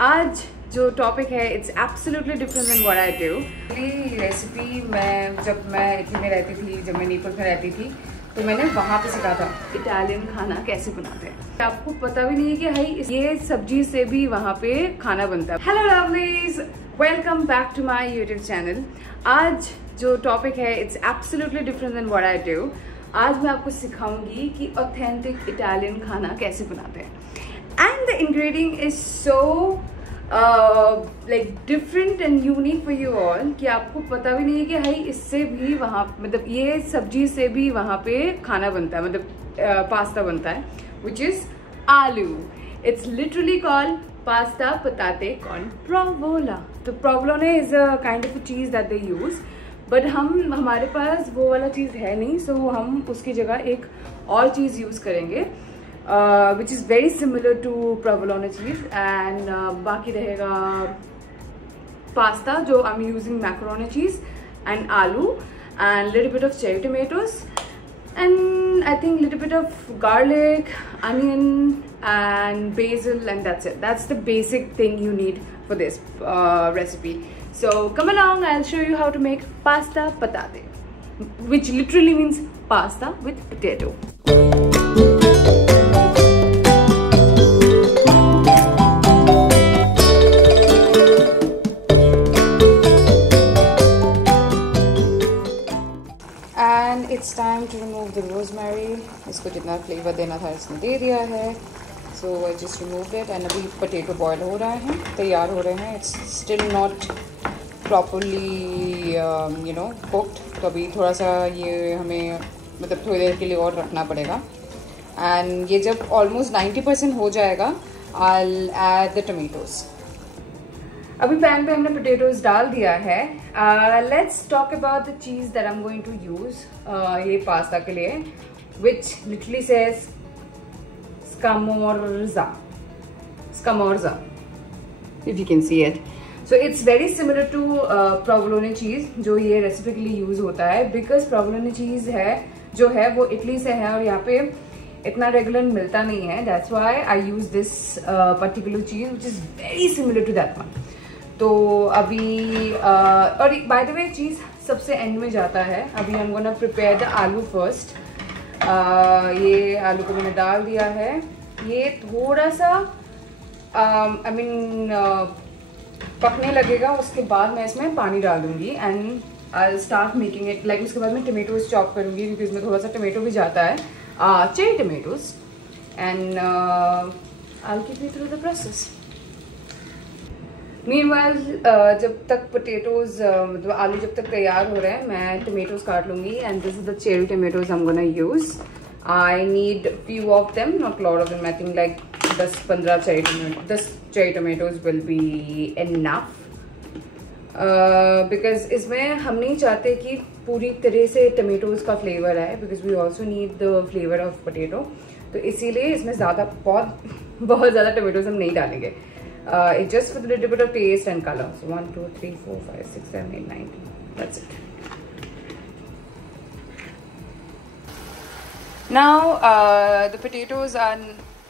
आज जो टॉपिक है it's absolutely different than what I do. ये रेसिपी जब मैं इटली में रहती थी, जब मैं नेपल्स में रहती थी, तो मैंने वहाँ पे सीखा था इटालियन खाना कैसे बनाते हैं। आपको पता भी नहीं है कि भाई ये सब्जी से भी वहाँ पे खाना बनता है। Hello lovelies, welcome back to my YouTube channel. आज जो टॉपिक है it's absolutely different than what I do. आज मैं आपको सिखाऊंगी कि ऑथेंटिक इटालियन खाना कैसे बनाते हैं। And the ingredient is so like different and unique for you all कि आपको पता भी नहीं है कि भाई इससे भी वहाँ मतलब ये सब्जी से भी वहाँ पे खाना बनता है, मतलब पास्ता बनता है, विच इज आलू। It's literally called pasta patate con provola. तो provolone is a kind of a cheese that they use, but हमारे पास वो वाला चीज़ है नहीं, सो हम उसकी जगह एक और चीज़ यूज़ करेंगे which is very similar to provolone cheese. And बाकी रहेगा पास्ता, जो I am using macaroni cheese and आलू and little bit of cherry tomatoes and I think little bit of garlic, onion and basil, and that's it. That's the basic thing you need for this recipe. So come along, I'll show you how to make pasta patate, which literally means pasta with potato. And it's time to remove the rosemary. इसको जितना flavour देना था इसने दे दिया है, so I just removed it. And अभी potato boil हो रहे हैं, तैयार हो रहे हैं. It's still not properly cooked. तो अभी थोड़ा सा ये हमें मतलब थोड़ी देर के लिए और रखना पड़ेगा. And ये जब almost 90% हो जाएगा, I'll add the tomatoes. अभी पैन पे हमने पोटैटोज डाल दिया है. Let's talk about the cheese that I am going to use ये पास्ता के लिए, which literally says scamorza, if you can see it. So it's very similar to provolone cheese, जो ये रेसिपी के लिए यूज होता है, बिकॉज provolone cheese जो है वो इटली से है और यहाँ पे इतना रेगुलर मिलता नहीं है. That's why I use this particular cheese which is very similar to that one. तो अभी और बाय द वे चीज़ सबसे एंड में जाता है. अभी हम गोना प्रिपेयर द आलू फर्स्ट. ये आलू को मैंने डाल दिया है. ये थोड़ा सा आई मीन पकने लगेगा, उसके बाद मैं इसमें पानी डाल दूंगी and I start making it like. उसके बाद मैं टमेटोज चॉप करूंगी क्योंकि इसमें थोड़ा सा टमेटो भी जाता है, cherry tomatoes. And I will keep you through the process. Meanwhile जब तक पोटैटोज मतलब आलू जब तक तैयार हो रहे हैं, मैं टमेटोज काट लूँगी. And this is the cherry tomatoes I am gonna use. I need few of them, not lot of them. I think like 10-15 cherry tomatoes will be enough, because इसमें हम नहीं चाहते कि पूरी तरह से टमेटोज का फ्लेवर आए, because we also need the flavour of potato. तो इसीलिए इसमें ज़्यादा बहुत ज़्यादा टमेटोज हम नहीं डालेंगे. It's just for a little bit of taste and color. So 1, 2, 3, 4, 5, 6, 7, 8, 9, 10. That's it. Now the potatoes are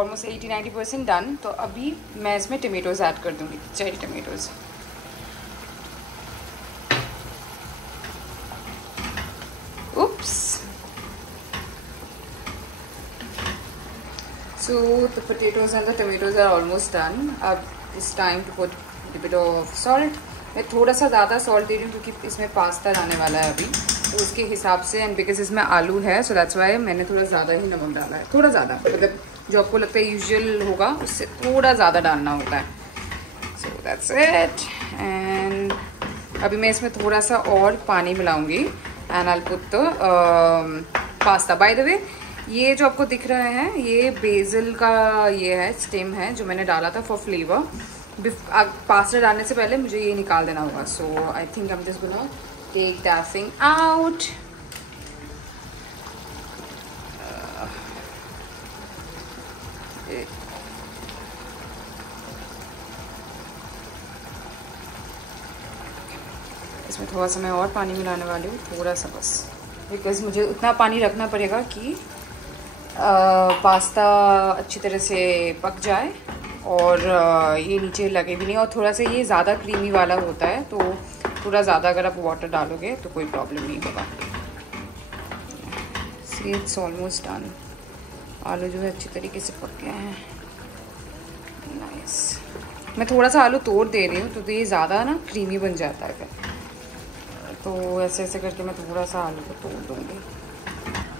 almost 80-90% done. तो अभी मैं इसमें tomatoes add कर दूँगी, cherry tomatoes. Oops. So the potatoes and the tomatoes are almost done. अब it's time to put a bit of salt. मैं थोड़ा सा ज़्यादा सॉल्ट दे रही हूँ क्योंकि इसमें पास्ता डालने वाला है अभी, तो उसके हिसाब से. एंड बिकॉज इसमें आलू है, सो दैट्स वाई मैंने थोड़ा ज़्यादा ही नमक डाला है. थोड़ा ज़्यादा मतलब जो आपको लगता है यूजुअल होगा उससे थोड़ा ज़्यादा डालना होता है. So that's it. एंड अभी मैं इसमें थोड़ा सा और पानी मिलाऊँगी and I put the pasta. By the way ये जो आपको दिख रहा है ये बेसिल का ये है स्टेम है जो मैंने डाला था फॉर फ्लेवर. पास्ता डालने से पहले मुझे ये निकाल देना होगा. So I think I am just gonna take that thing out. इसमें थोड़ा सा मैं और पानी मिलाने वाली हूँ, थोड़ा सा बस, बिकॉज मुझे उतना पानी रखना पड़ेगा कि पास्ता अच्छी तरह से पक जाए और ये नीचे लगे भी नहीं, और थोड़ा सा ये ज़्यादा क्रीमी वाला होता है, तो थोड़ा ज़्यादा अगर आप वाटर डालोगे तो कोई प्रॉब्लम नहीं होगा। See it's almost done. आलू जो है अच्छी तरीके से पक गए हैं। नाइस। मैं थोड़ा सा आलू तोड़ दे रही हूँ तो ये ज़्यादा ना क्रीमी बन जाता है फिर, तो ऐसे ऐसे करके मैं थोड़ा सा आलू को तोड़ दूँगी।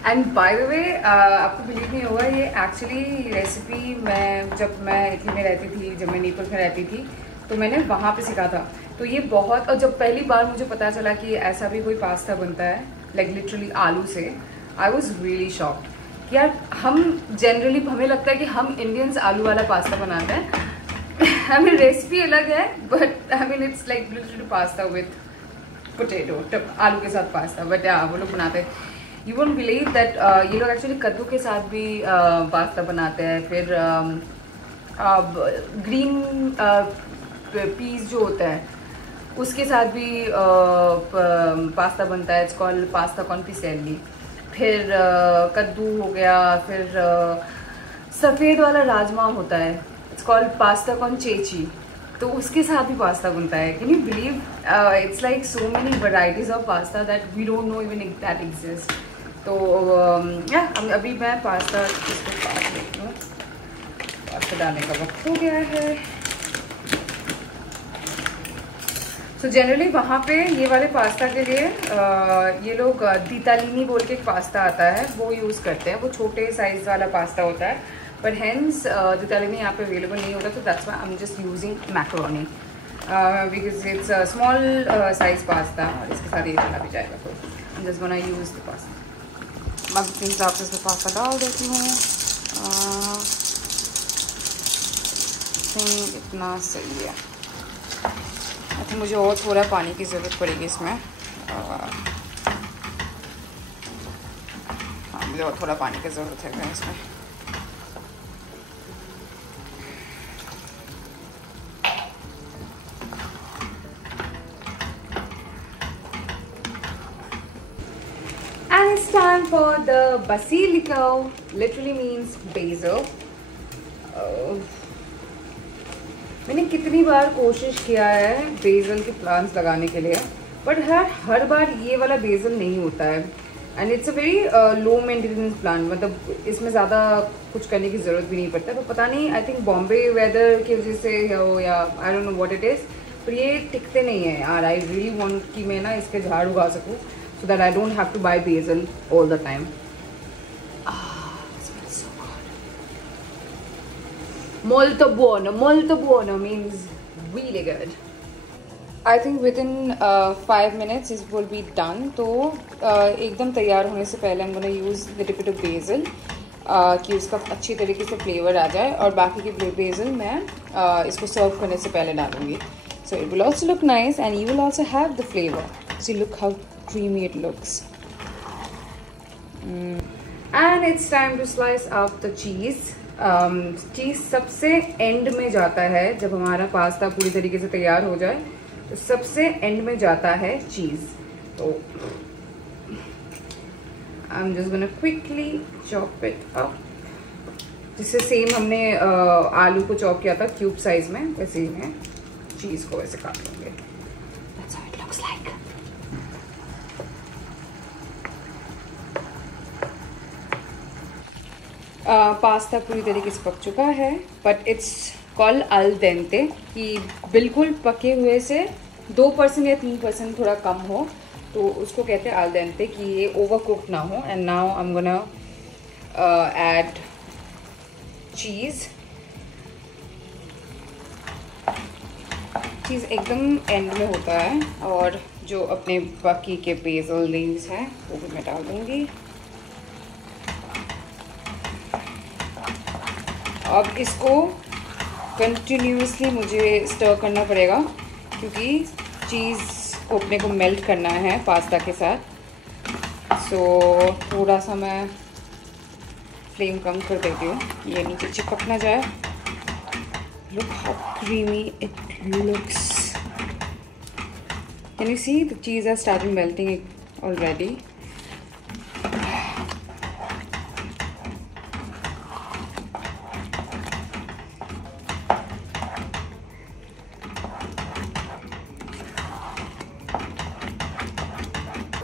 एंड बाय द वे, आपको बिलीव नहीं होगा, ये एक्चुअली रेसिपी जब मैं इटली में रहती थी, जब मैं नेपल्स में रहती थी, तो मैंने वहाँ पे सीखा था। तो ये बहुत, और जब पहली बार मुझे पता चला कि ऐसा भी कोई पास्ता बनता है लाइक लिटरली आलू से, आई वॉज रियली शॉक्ड कि यार हम जनरली, हमें लगता है कि हम इंडियंस आलू वाला पास्ता बनाते हैं। आई मीन रेसिपी अलग है, but I mean it's like literally pasta with potato, आलू के साथ पास्ता, बट वो लोग बनाते हैं। यू वोंट बिलीव दैट ये लोग एक्चुअली कद्दू के साथ भी पास्ता बनाते हैं। फिर ग्रीन पीस जो होता है उसके साथ भी पास्ता बनता है। It's called pasta con piselli. फिर कद्दू हो गया, फिर सफ़ेद वाला राजमा होता है, it's called pasta con ceci, तो उसके साथ भी पास्ता बनता है। Can you believe? It's like so many varieties of pasta that we don't know even that exist. तो अभी मैं पास्ता इसको काट लेती हूँ। पास्ता डालने का वक्त हो गया है। सो जनरली वहाँ पे ये वाले पास्ता के लिए ये लोग दितालिनी बोल के एक पास्ता आता है, वो यूज़ करते हैं। वो छोटे साइज़ वाला पास्ता होता है, बट हेंस दितालिनी यहाँ पे अवेलेबल नहीं होता, तो that's why I am just using macaroni because it's small size pasta, और इसके साथ ये डाला भी जाएगा, तो I just gonna use the pasta. मैं अपने हिसाब से इसमें पास्ता डाल देती हूँ। इतना सही है। अच्छा, मुझे और थोड़ा पानी की ज़रूरत पड़ेगी इसमें। हाँ, मुझे और थोड़ा पानी की ज़रूरत है इसमें। And it's time for the basilico, literally means basil. मैंने कितनी बार कोशिश किया है बेसल के प्लांट्स लगाने के लिए, बट हर बार ये वाला बेसल नहीं होता है। And it's a very low maintenance plant, मतलब इसमें ज़्यादा कुछ करने की ज़रूरत भी नहीं पड़ता। तो पता नहीं, आई थिंक बॉम्बे वेदर की वजह से हो, या I don't know what it is, पर ये टिकते नहीं है यार। आई रियली वांट कि मैं ना इसके झाड़ उगा सकूँ, so that I don't have to buy basil all the time. It smells so good. Molto buono means really good. I think within 5 minutes it will be done. तो एकदम तैयार होने से पहले I'm gonna use a little bit of basil कि उसका अच्छी तरीके से फ्लेवर आ जाए, और बाकी की basil मैं इसको सर्व करने से पहले डालूंगी. So it will also look nice and you will also have the flavor. See, look how creamy it looks. And it's time to slice up the cheese. चीज़ सबसे एंड में जाता है जब हमारा पास्ता पूरी तरीके से तैयार हो जाए, तो सबसे एंड में जाता है चीज़। तो I'm just gonna quickly chop it up. जिससे सेम हमने आलू को चॉप किया था क्यूब साइज में, वैसे ही मैं चीज़ को वैसे काट लूँगी। That's how it looks like. Pasta पूरी तरीके से पक चुका है, but it's called al dente, कि बिल्कुल पके हुए से 2% या 3% थोड़ा कम हो, तो उसको कहते हैं अल डेंटे, कि ये ओवर कुक ना हो। And now I am gonna add cheese. Cheese एकदम एंड में होता है, और जो अपने बाकी के बेसल लीव्स हैं वो भी मैं डाल दूँगी। अब इसको कंटिन्यूसली मुझे स्टर करना पड़ेगा, क्योंकि चीज़ को अपने को मेल्ट करना है पास्ता के साथ। सो थोड़ा सा मैं फ्लेम कम कर देती हूँ, ये नीचे चिपक ना जाए। Look how creamy it looks. Can you see the cheese are starting melting already.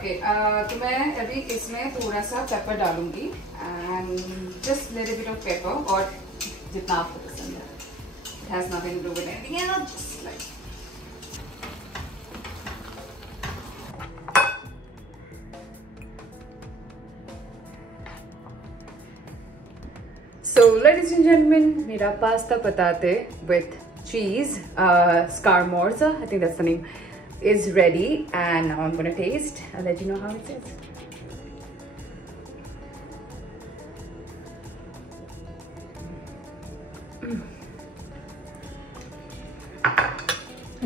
Okay, तो मैं अभी इसमें थोड़ा सा पेपर डालूंगी and just little bit of pepper, और जितना आपको पसंद है. It has nothing to do with anything, you know, just like. So, ladies and gentlemen, मेरा pasta patate with cheese, scamorza, I think that's the name, is ready, and now I'm gonna taste. I'll let you know how it is.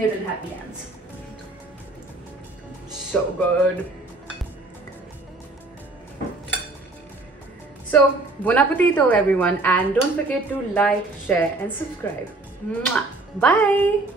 Little happy hands. So good. So, buon appetito everyone, and don't forget to like, share and subscribe. Mwah. Bye!